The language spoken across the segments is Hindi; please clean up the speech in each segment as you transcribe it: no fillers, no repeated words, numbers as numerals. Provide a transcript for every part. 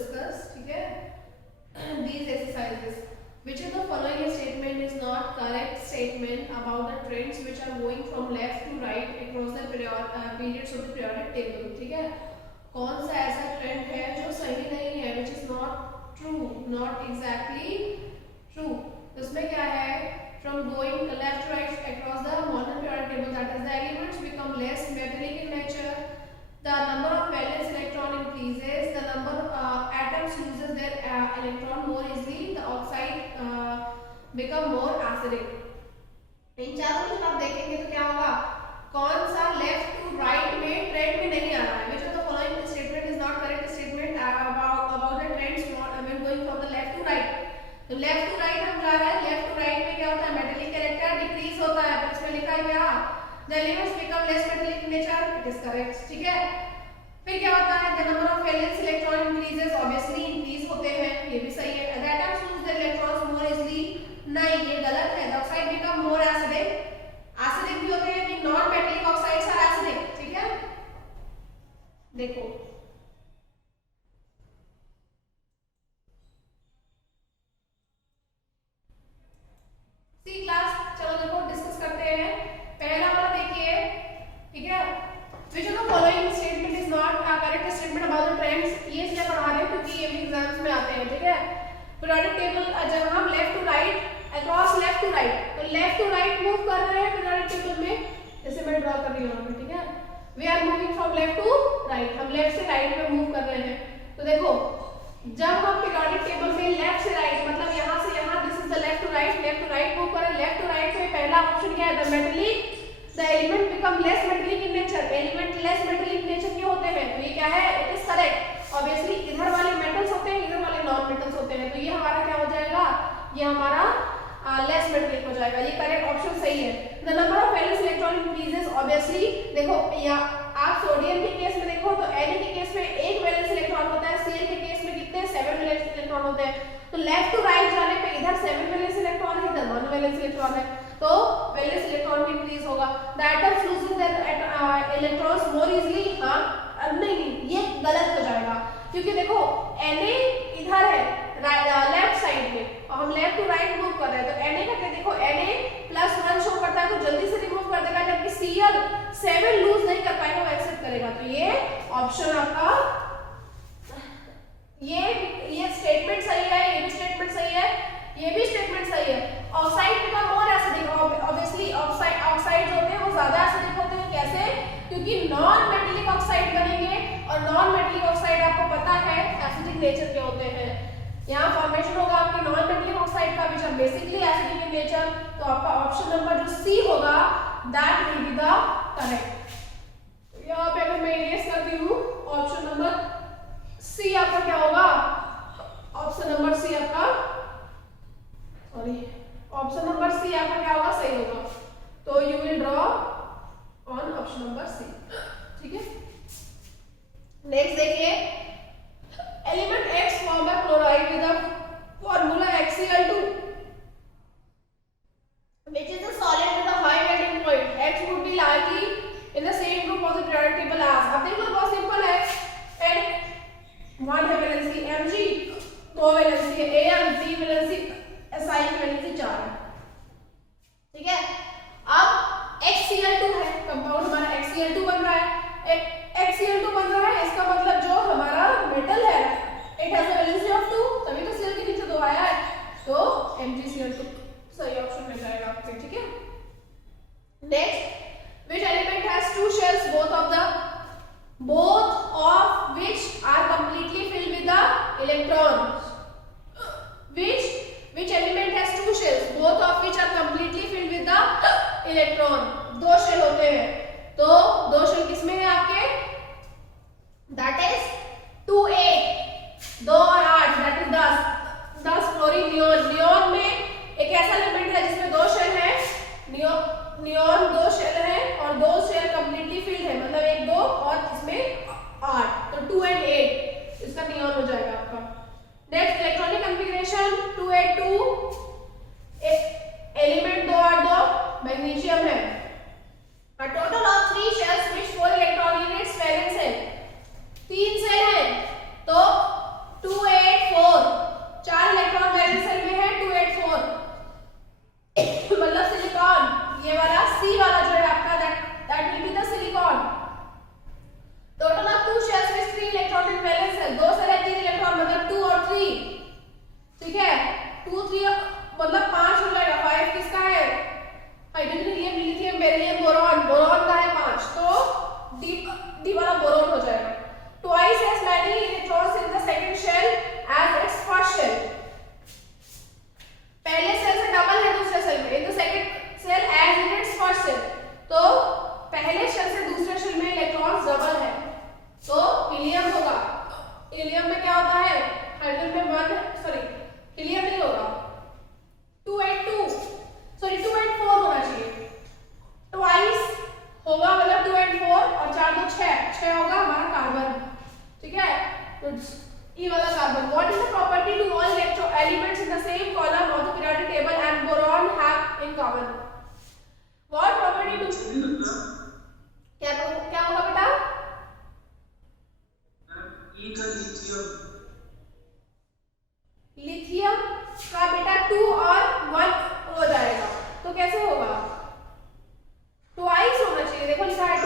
discuss, ठीक है? These exercises. Which of the following statement is not correct statement about the trends which are going from left to right across the periods of the periodic table, ठीक है? कौन सा ऐसा ट्रेंड है जो सही नहीं है, which is not true, not exactly true. तो इसमें क्या है? From going left to right across the modern periodic table, that is the elements become less metallic in nature, the number of valence electron increases, the number atoms loses their electron more easily, the oxide become more acidic. इन चारों में जब आप देखेंगे तो क्या होगा? कौन सा लेफ्ट टू राइट में ट्रेंड में नहीं आ रहा है? Which of the following statement is not correct statement about the trends when going from the left to right? तो लेफ्ट टू राइट हम जा रहे हैं, लेफ्ट टू राइट में क्या होता है? मेटेलिक कैरेक्टर डिक्रीज होता है, तो इसमें लिखा है क्या? The elements become less metallic in nature, it is correct, ठीक है? फिर क्या होता है? The number of valence electron increases, obviously increase होते हैं, ये भी सही है. The atoms lose their electrons more easily, नहीं ये गलत है. The oxide become more acidic, acidic भी होते हैं कि non metallic oxides are acidic, ठीक है? देखो सी क्लास, चलो देखो डिस्कस करते हैं. पहला वाला देखिए, ठीक है? Which of the following statement is not a correct statement about the trends? ये इसलिए पढ़ा रहे हैं क्योंकि ये भी एग्जाम्स में आते हैं, ठीक है? पीरियोडिक टेबल जब हम left to right across left to right, तो लेफ्ट टू राइट मूव कर रहे हैं पीरियोडिक टेबल में, जैसे मैं ड्रॉ कर रही हूँ, ठीक है? We are moving from left to right, हम लेफ्ट से राइट में मूव कर रहे हैं. तो देखो जब हम पीरियोडिक टेबल में लेफ्ट से राइट मतलब यहाँ से यहाँ, this is the left to right move करें. लेफ्ट टू राइट में पहला ऑप्शन क्या है? The metallic, the element become less metallic in nature. Element less metallic nature के होते हैं, तो ये क्या है? It is correct. ऑब्वियसली इधर वाले मेटल्स होते हैं, इधर वाले नॉन मेटल्स होते हैं, तो ये हमारा क्या हो जाएगा? ये हमारा लेस मेटलिक हो जाएगा. ये करेक्ट ऑप्शन सही है. The number of valence electron increases, obviously देखो या आप सोडियम के केस में देखो तो Na के केस में एक वैलेंस इलेक्ट्रॉन होता है, Cl के केस में कितने 7 वैलेंस इलेक्ट्रॉन होते हैं. तो लेफ्ट टू राइट जाने पे इधर 7 वैलेंस इलेक्ट्रॉन है, इधर 1 वैलेंस इलेक्ट्रॉन है, तो वैलेंस इलेक्ट्रॉन भी इंक्रीज होगा. The atoms losing their electrons more easily, हां नहीं ये गलत हो जाएगा क्योंकि देखो Na इधर है लेफ्ट साइड में और हम लेफ्ट टू राइट मूव कर रहे हैं, तो Na का देखो Na+1 शो करता है तो जल्दी से रिमूव कर देगा, जबकि Cl 7 लूज नहीं कर पाएगा, वो एक्सेप्ट करेगा. तो ये ऑप्शन आपका ये स्टेटमेंट सही है, ये भी स्टेटमेंट सही है, ये भी स्टेटमेंट सही है. Oxide become more acidic, obviously oxide होते हैं वो ज्यादा एसिडिक होते हैं. कैसे? क्योंकि नॉन मेटेलिक ऑक्साइड बनेंगे और नॉन मेटेलिक ऑक्साइड आपको पता है एसिडिक नेचर के होते हैं. यहाँ फॉर्मेशन होगा आपकी नॉन मेटेलिक ऑक्साइड का which are basically acidic in nature, तो आपका ऑप्शन नंबर जो सी होगा that will be the correct. यहाँ पे अगर मैं इरेज करती हूँ ऑप्शन नंबर सी आपका क्या होगा? ऑप्शन नंबर सी आपका ऑप्शन नंबर सी आपका क्या होगा? सही होगा. तो you will draw on option number C, ठीक है? नेक्स्ट देखिए, element X form a chloride with the formula HCl2 which is a solid with a high melting point. X would be largely in the same group of the periodic table as. अब देखो बहुत सिंपल है. N 1 है वैलेंसी, Mg 2 वैलेंसी है, Al 3 वैलेंसी, Si की वैलेंसी 4 है, ठीक है? अब HCl2 है, कंपाउंड हमारा HCl2 बन रहा है. HCl2 बन रहा है, इसका मतलब जो हमारा मेटल है it has a valency of 2, तभी तो Cl के नीचे 2 आया है, तो MgCl2 सही ऑप्शन मिल जाएगा आपको, ठीक है? Next, which element has 2 shells both of which are completely filled with the electrons? Which element has 2 shells both of which are completely filled with the electron? 2 shell होते हैं, तो 2 शेल किसमें है आपके? That is 2 8, 2 और 8 that is 10 fluorine neon. Neon में एक ऐसा एलिमेंट है जिसमें 2 शेल है, नियोन 2 शेल है और 2 शेल कंप्लीटली फिल्ड है, मतलब 1 2 और इसमें ई वाला carbon. What is the property to all elements in the same column of the periodic table and boron have in common? What property to क्या होगा बेटा? ई का लिथियम का बेटा 2 और 1 हो जाएगा. तो कैसे होगा? ट्वाइस होना चाहिए. देखो लिखा है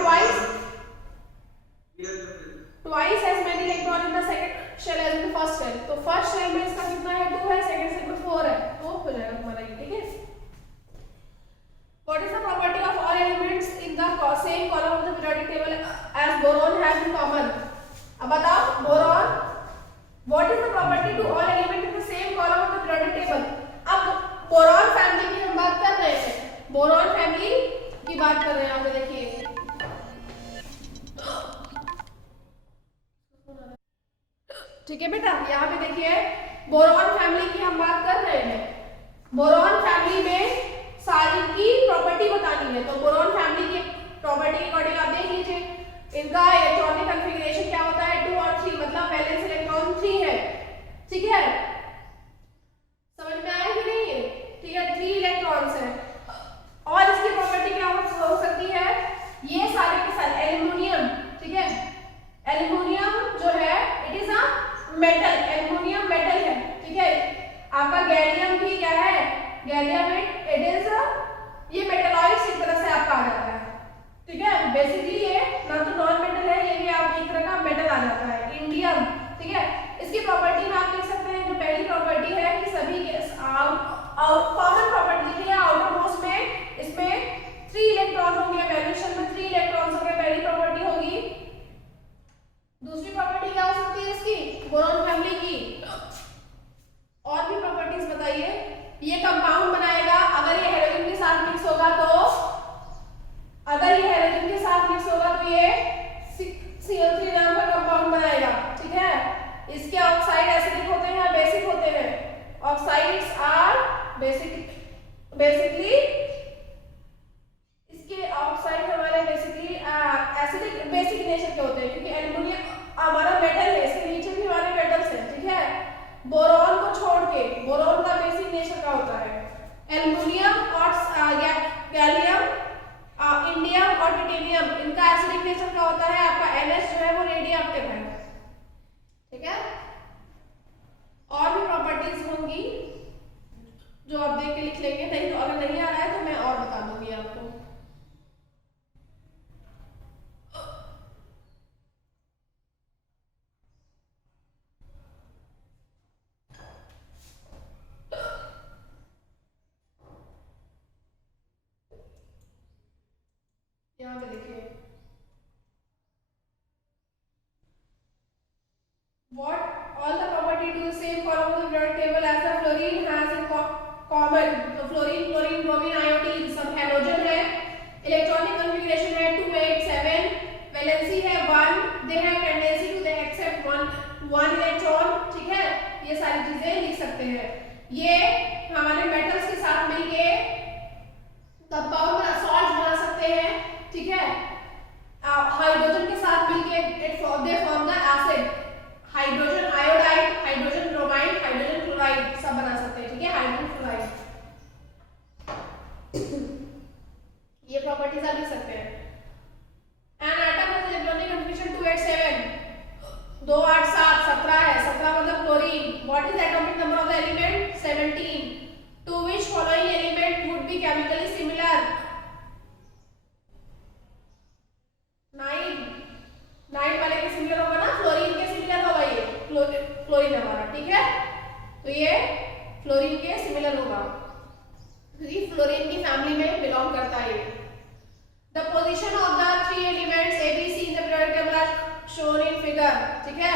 twice as many electron in the second shell as in the first shell. तो फर्स्ट शेल में इसका कितना है? 2 है, सेकंड शेल में 4 है. तो हो जाएगा तुम्हारा ये. ठीक है. What is the property of all elements in the same column of the periodic table as boron has in common? अब बताओ boron. What is the property to all elements in the same column of the periodic table? अब बोरॉन फैमिली की हम बात कर रहे हैं. बोरॉन फैमिली की बात कर रहे हैं. आप देखिए ठीक है बेटा. यहाँ पे देखिए बोरॉन फैमिली की हम बात कर रहे हैं. बोरॉन फैमिली में सारी की प्रॉपर्टी बतानी है. तो बोरॉन फैमिली की प्रॉपर्टी के अकॉर्डिंग आप देख लीजिए. इनका इलेक्ट्रॉनिक कॉन्फ़िगरेशन क्या होता है? 2 और 3, मतलब वैलेंस इलेक्ट्रॉन 3 है. ठीक है. समझ में आया कि नहीं? ठीक है. 3 इलेक्ट्रॉन्स हैं. और इसकी प्रॉपर्टी क्या हो सकती है? ये सारे के सारे एल्युमिनियम. ठीक है. एल्युमिनियम जो है it is a metal. Aluminium metal है. ठीक है. आपका गैलियम भी क्या है? गैलियम इट इज ये मेटलॉइड्स एक तरह से आपका आ जाता है. ठीक है. बेसिकली ये ना तो नॉन मेटल है, ये भी आप एक तरह का मेटल आ जाता है. इंडियम. ठीक है. इसकी प्रॉपर्टी में आप देख सकते हैं. जो पहली प्रॉपर्टी है कि सभी कॉमन प्रॉपर्टी लिखी है. आउटर मोस्ट में इसमें 3 इलेक्ट्रॉन होंगे. वैल्यूएशन में 3 इलेक्ट्रॉन्स होंगे. पहली प्रॉपर्टी होगी. दूसरी प्रॉपर्टी क्या हो सकती है इसकी? बोरॉन फैमिली की. और भी प्रॉपर्टीज बताइए. ये कंपाउंड बनाएगा. अगर ये हेलोजन के साथ मिक्स होगा तो ये Cl3 नाम का कंपाउंड बनाएगा. ठीक है. इसके ऑक्साइड एसिडिक होते हैं या बेसिक होते हैं? ऑक्साइड्स आर बेसिकली इसके ऑक्साइड हमारे बेसिकली एसिडिक बेसिक नेचर के होते हैं, क्योंकि एल्युमिनियम हमारा मेटल है. इसके नीचे भी हमारे मेटल्स हैं. ठीक है. बोरॉन को छोड़ के, बोरॉन का बेसिक नेचर का होता है. एल्युमिनियम और गैलियम, इंडियम और टिटेनियम, इनका एसिडिक नेचर का होता है. आपका NH जो है वो रेडियोएक्टिव है. ठीक है. और भी प्रॉपर्टीज होंगी जो आप देख के लिख लेंगे. नहीं तो अगर नहीं आ रहा है तो मैं और बता दूंगी आपको. यहाँ पे देखिए what all the property to the same column of the periodic table as the fluorine has in common. तो फ्लोरीन, क्लोरीन, ब्रोमीन, आयोडीन सब हैलोजन है. इलेक्ट्रॉनिक कॉन्फ़िगरेशन है 2 8 7. वैलेंसी है 1. They have tendency to they accept one electron. ठीक है. ये सारी चीजें लिख सकते हैं. ये हमारे मेटल्स के साथ मिलके कंपाउंड बना, सॉल्ट बना सकते हैं. ठीक है. हाइड्रोजन के साथ मिलके they form the acid. Hydrogen iodide, hydrogen bromide, hydrogen chloride सब बना सकते हैं. ठीक है. Hydrogen chloride. ये प्रॉपर्टीज आप लिख सकते हैं. An atom has electronic configuration 2 8 7. 2 8 7 17 है. 17 मतलब chlorine. What is atomic number of the element? 17. To which following element would be chemically similar? 9 वाले के सिमिलर होगा ना. फ्लोरीन के सिमिलर होगा. ये क्लोरीन हमारा. ठीक है. तो ये फ्लोरीन के सिमिलर होगा क्योंकि फ्लोरीन की फैमिली में बिलोंग करता है. The position of the 3 elements ABC in the periodic table are shown in figure. ठीक है.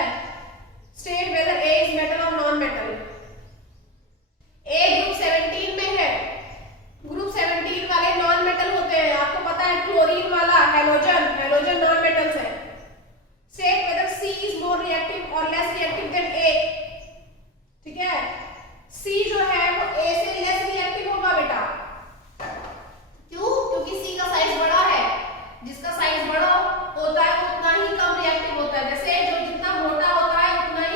State whether A is metal और नॉन मेटल. A ग्रुप 17 में है. ग्रुप 17 वाले नॉन मेटल होते हैं. आपको पता है क्लोरीन वाला हैलोजन नॉन मेटल्स है. State whether C is more reactive or less reactive than A. ठीक है. C जो है वो A से लेस रिएक्टिव होगा बेटा. क्यों? क्योंकि C का साइज बड़ा है. जिसका साइज बड़ा होता है उतना ही कम रिएक्टिव होता है. जैसे जो जितना मोटा होता है उतना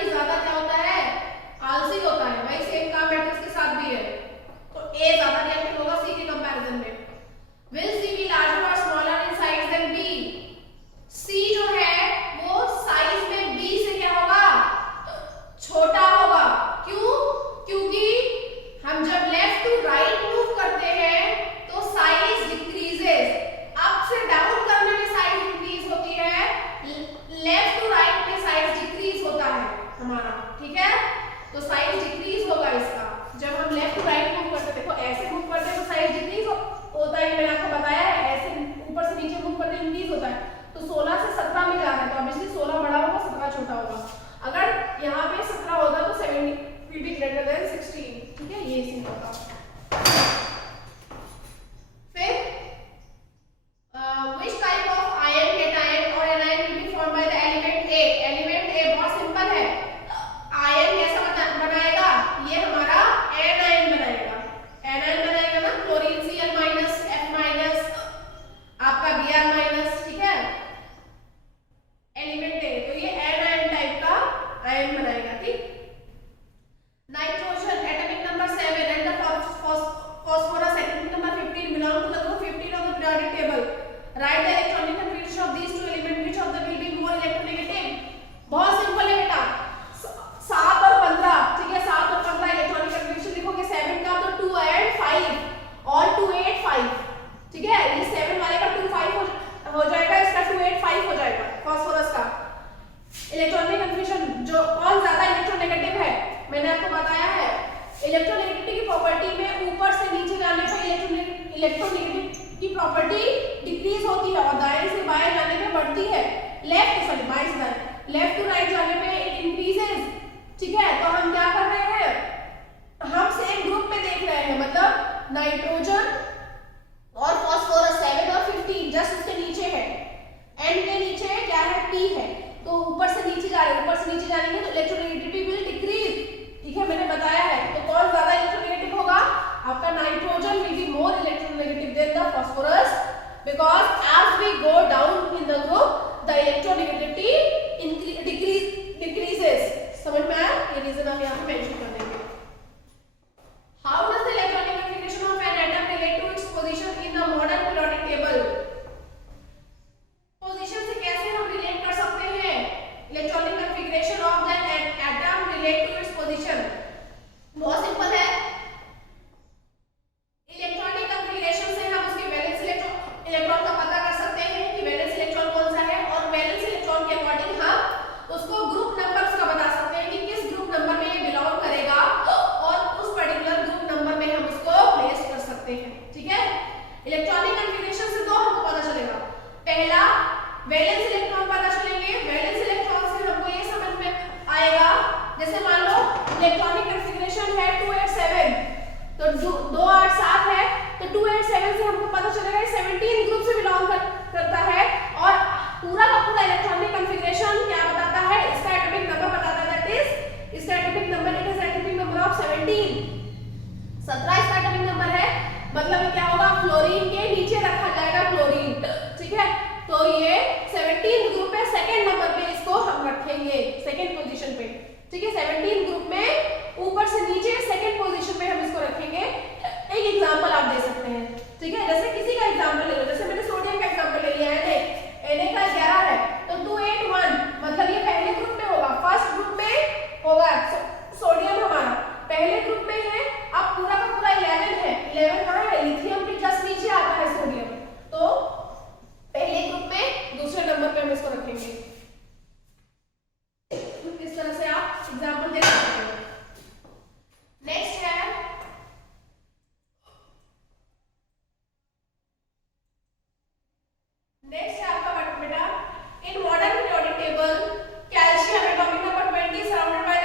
लेफ्ट टू राइट जाने पे इट इंक्रीजेस, ठीक है। तो हम क्या कर रहे हैं, हम सेम ग्रुप में देख रहे हैं, मतलब नाइट्रोजन और फास्फोरस 7 और 15 जस्ट उसके नीचे है, एंड के नीचे क्या है, P है। तो ऊपर से नीचे जा रहे हैं, ऊपर से नीचे जाएंगे तो इलेक्ट्रोनेगेटिविटी विल डिक्रीज, ठीक है, मैंने बताया है। तो कौन ज्यादा इलेक्ट्रोनेगेटिव होगा, आपका nitrogen will be more electronegative than the phosphorus, because as we go down in the group the electronegativity decreases. समझ में आया, ये रीजन हम यहाँ पे मेंशन कर देंगे। How does the electronic configuration of an atom relate to its position in the modern periodic table. Position से कैसे हम रिलेट कर सकते हैं, electronic configuration of the atom relate to its position. बहुत सिंपल है, इलेक्ट्रॉनिक कॉन्फ़िगरेशन से हम उसके वैलेंस इलेक्ट्रॉन का पता कर सकते हैं कि वैलेंस इलेक्ट्रॉन कौन सा है, और वैलेंस इलेक्ट्रॉन के अकॉर्डिंग हम उसको ग्रुप नंबर्स का बता सकते हैं कि किस ग्रुप नंबर में ये बिलोंग करेगा, और उस पर्टिकुलर ग्रुप नंबर में हम उसको प्लेस कर सकते हैं, ठीक है। इलेक्ट्रॉनिक कॉन्फ़िगरेशन से दो हमको पता चलेगा, पहला वैलेंस इलेक्ट्रॉन पता चलेंगे, वैलेंस इलेक्ट्रॉन से हमको ये समझ में आएगा, जैसे मान लो इलेक्ट्रॉनिक कॉन्फ़िगरेशन है 287, तो 2 8 7 है, तो 287 से हमको पता चलेगा 17 ग्रुप से बिलोंग करता है, और पूरा का पूरा इलेक्ट्रॉनिक कॉन्फ़िगरेशन क्या बताता है, इसका एटॉमिक नंबर बताता है, दैट इज इसका atomic number, it is atomic number of 17 इसका एटॉमिक नंबर है, मतलब क्या होगा, फ्लोरीन के नीचे रखा जाएगा क्लोरीन, ठीक है। तो ये 17 ग्रुप है, सेकंड नंबर पे इसको हम रखेंगे, सेकंड पोजीशन पे, ठीक है। 17 ग्रुप में ऊपर से नीचे सेकंड पोजीशन पे हम इसको रखेंगे। एक एग्जांपल आप दे सकते हैं, ठीक है, जैसे किसी का एग्जांपल ले लो, जैसे मैंने सोडियम का एग्जांपल ले लिया है, Na का 11 है, तो 281 मतलब ये पहले ग्रुप में होगा, फर्स्ट ग्रुप में होगा, सोडियम हमारा पहले ग्रुप में है। अब पूरा का पूरा 11 है, 11 कहाँ है, लिथियम के जस्ट नीचे आता है सोडियम, तो पहले ग्रुप में दूसरे नंबर पे हम इसको रखेंगे। इस तरह से आप एग्जांपल दे सकते हो। नेक्स्ट है आपका बेटा, in modern periodic table calcium atomic number 20 surrounded by the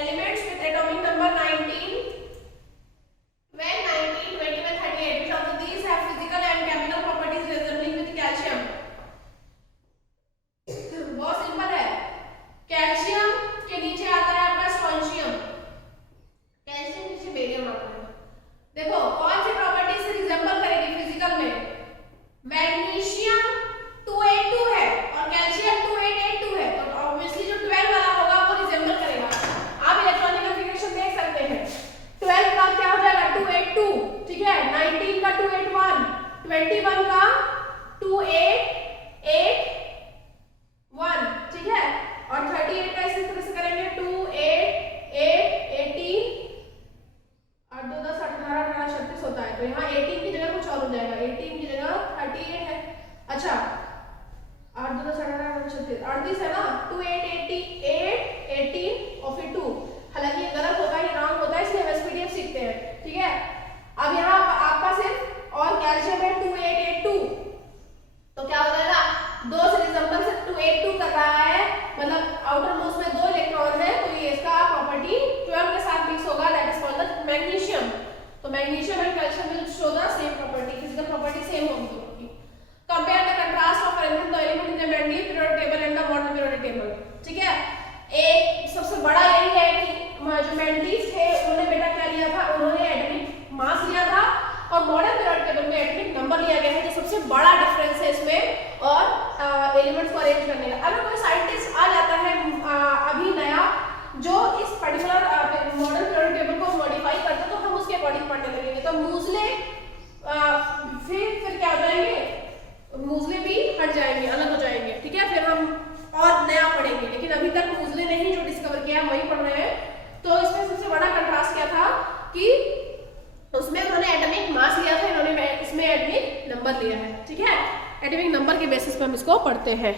elements with atomic number 19 when 19 20 में 38 which of these have physical and chemical properties resembling with calcium। बहुत सिंपल है, कैल्शियम के नीचे आता है आपका स्ट्रोंशियम, कैल्शियम नीचे बेरियम आता है। देखो कौन सी प्रॉपर्टी से रिजेंबल करेगी फिजिकल में, मैग्नीशियम 282 है और कैल्शियम 2882 है, तो ऑब्वियसली जो 12 वाला होगा वो रिजेंबल करेगा। आप इलेक्ट्रॉनिक कॉन्फ़िगरेशन देख सकते हैं, 12 का क्या हो जाएगा 282, ठीक है, 19 का 281, 21 का 2881, ठीक है, और 38 का इसी तरह से करेंगे 28 18 और 2 10 18 18 36 होता है, तो यहाँ 18 की जगह कुछ और हो जाएगा, 18 की जगह 38 है। अच्छा 8 2 10 18 36 38 है ना, 2888 18 और फिर 2, हालांकि ये गलत होता है, ये रॉन्ग होता है, इसलिए हम एसपीडीएफ सीखते हैं, ठीक है। अब यहाँ आपका सिर्फ और कैल्शियम है 2882, तो क्या हो जाएगा, 2 से रिजेंबल से 282 कर रहा है, मतलब आउटर मोस्ट में 2 इलेक्ट्रॉन है, तो ये इसका प्रॉपर्टी 12 के साथ मिक्स होगा, that is called the magnesium. तो magnesium and calcium will show the same property, physical property same होगी दोनों की। Compare the contrast of arrangement the element in the Mendeleev periodic table and the modern periodic table, ठीक है। एक सबसे बड़ा यही है कि जो मेंडलीव थे उन्होंने बेटा क्या लिया था, उन्होंने एटॉमिक मास लिया था, और मॉडर्न पीरियोडिक टेबल में एटॉमिक नंबर लिया गया है, जो सबसे बड़ा डिफरेंस है इसमें और एलिमेंट्स को अरेंज करने का। अगर कोई साइंटिस्ट आ जाता है अभी नया, जो इस पर्टिकुलर मॉडर्न पीरियोडिक टेबल को मॉडिफाई करते हैं, तो हम उसके अकॉर्डिंग पढ़ने लगेंगे, तो मूजले फिर क्या हो जाएंगे, मूजले भी हट जाएंगे, अलग हो जाएंगे, ठीक है, फिर हम और नया पढ़ेंगे, लेकिन अभी तक मूजले ने ही जो डिस्कवर किया वही पढ़ रहे हैं। तो इसमें सबसे बड़ा कंट्रास्ट क्या था कि उसमें उन्होंने एटॉमिक मास लिया था, इन्होंने इसमें एटॉमिक नंबर लिया है, ठीक है। एटॉमिक नंबर के बेसिस पे हम इसको पढ़ते हैं।